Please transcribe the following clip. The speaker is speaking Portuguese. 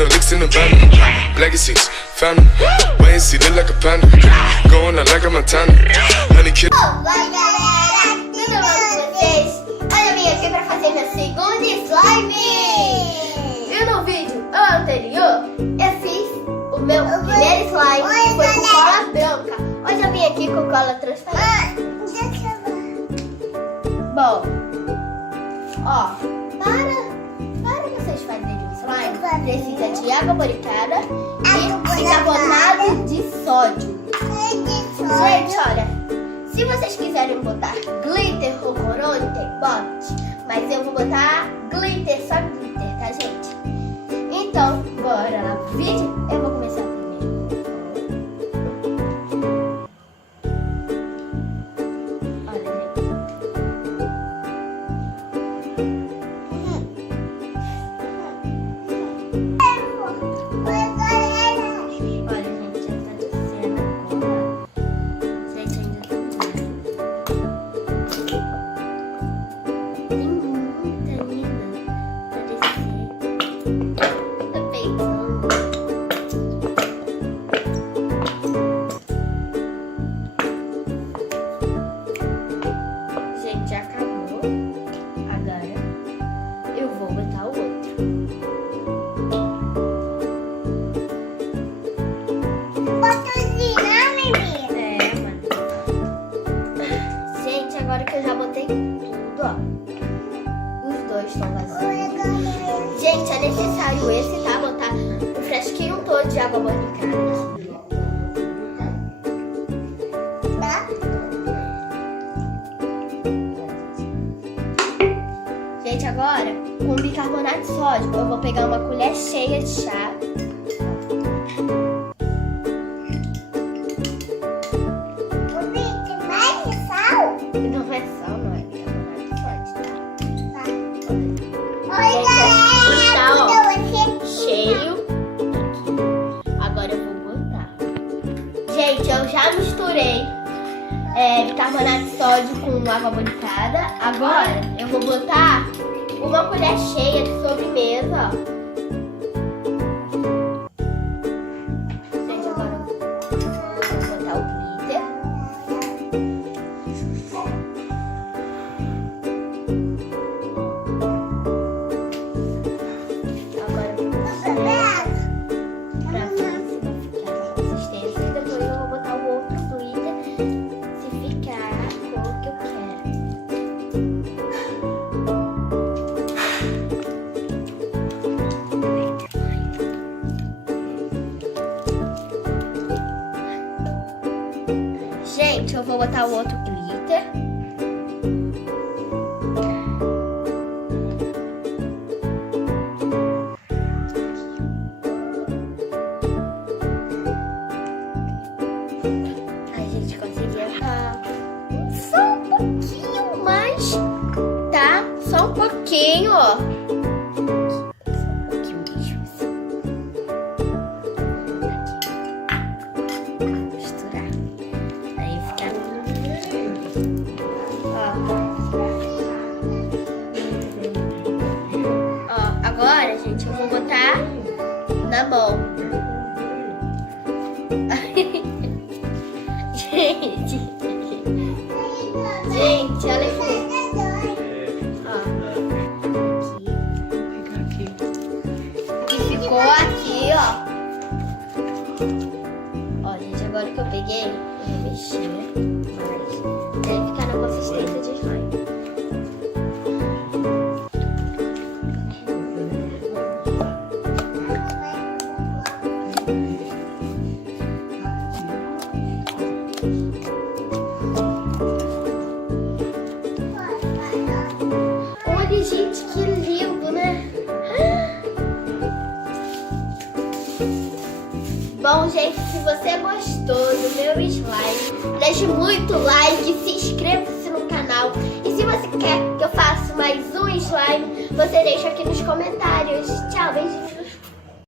no licks in the van. Legacies, found them. Wait and see, look like a panda. Going out like a Montana. Honey kill. Oi galera, tudo bom com vocês? Olha, eu vim aqui pra fazer meu segundo slime. E no vídeo anterior, eu fiz o meu primeiro slime, que foi com cola branca. Hoje eu vim aqui com cola transparente. Bom, ó, para vocês fazerem o slime, precisa de água boricada e bicarbonato de sódio. Gente, olha, se vocês quiserem botar glitter ou corante, bote. Mas eu vou botar glitter, só glitter, tá, gente? Então, bora lá pro vídeo. Eu vou começar primeiro. Olha, gente. Olha, gente, já tá descendo agora. Gente, ainda tem muita linda pra descer. Tá pegando. Gente, já acabou. Agora eu vou botar o outro. Gente, agora que eu já botei tudo, ó. Os dois estão vazios. Gente, é necessário esse, tá? Botar um fresquinho todo de água boricada. Tá? Gente, agora, com bicarbonato de sódio, eu vou pegar uma colher cheia de chá. Não é sal, não é bicarbonato de sódio, tá? Gente, tá, ó, cheio aqui. Agora eu vou botar. Gente, eu já misturei bicarbonato de sódio com água boricada. Agora eu vou botar uma colher cheia de sobremesa, ó. Gente, agora eu vou botar o glitter. Agora eu vou botar pra ver se vai ficar a consistência. E depois eu vou botar o outro glitter, se ficar a cor que eu quero. Gente, eu vou botar o outro glitter. A gente conseguiu só um pouquinho mais, tá? Só um pouquinho, ó. Só um pouquinho mesmo, assim. Misturar. Aí fica. Ó, agora, gente, eu vou botar na mão. Gente, olha aqui. Ó, aqui. E ficou aqui, ó. Ó, gente, agora que eu peguei, eu vou mexer mais. Deve ficar na consistência de slime. Olha, gente, que lindo, né? Bom, gente, se você gostou do meu slime, deixe muito like, se inscreva-se no canal. E se você quer que eu faça mais um slime, você deixa aqui nos comentários. Tchau, beijinhos.